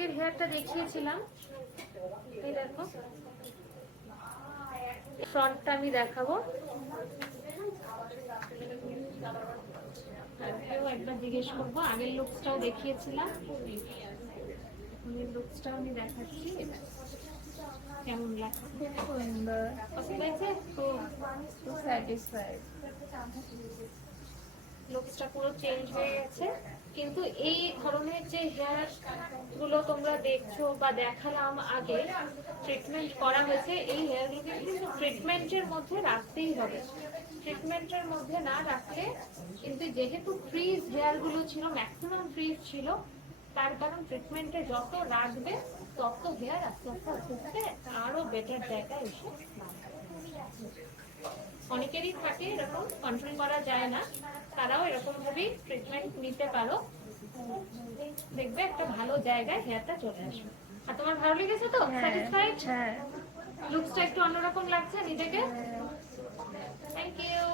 আগের হেয়ারটা দেখিয়েছিলাম, এই দেখো ফ্রন্টটা আমি দেখাবো। একবার জিজ্ঞেস করবো, আগের লুকসটাও দেখিয়েছিলাম, লুকসটাও আমি দেখাচ্ছি। কেমন লাগছে? সুন্দর, খুব স্যাটিসফাইড। লুকসটা পুরো চেঞ্জ হয়ে গেছে। কিন্তু এই ধরনের যে হেয়ার গুলো তোমরা দেখছো বা দেখালাম আগে ট্রিটমেন্ট করা হয়েছে, এই হেয়ারগুলোকে কিন্তু ট্রিটমেন্টের মধ্যে রাখতেই হবে। ট্রিটমেন্টের মধ্যে না রাখলে কিন্তু, যেহেতু ফ্রিজ হেয়ার গুলো ছিল, ম্যাক্সিমাম ফ্রিজ ছিল, তার কারণ ট্রিটমেন্টে যত রাখবে তত হেয়ার আস্তে আস্তে আস্তে আস্তে আরো বেটার জায়গায় এসে অনেকেরই থাকে এরকম, কন্ট্রোল করা যায় না, তারাও এরকম ভাবেই ট্রিটমেন্ট নিতে পারো, দেখবে একটা ভালো জায়গায় হেয়ারটা চলে আসবে। আর তোমার ভালো লেগেছে তো? স্যাটিসফাইড? হ্যাঁ, লুকসটা একটু অন্যরকম লাগছে নিজেকে? Thank you.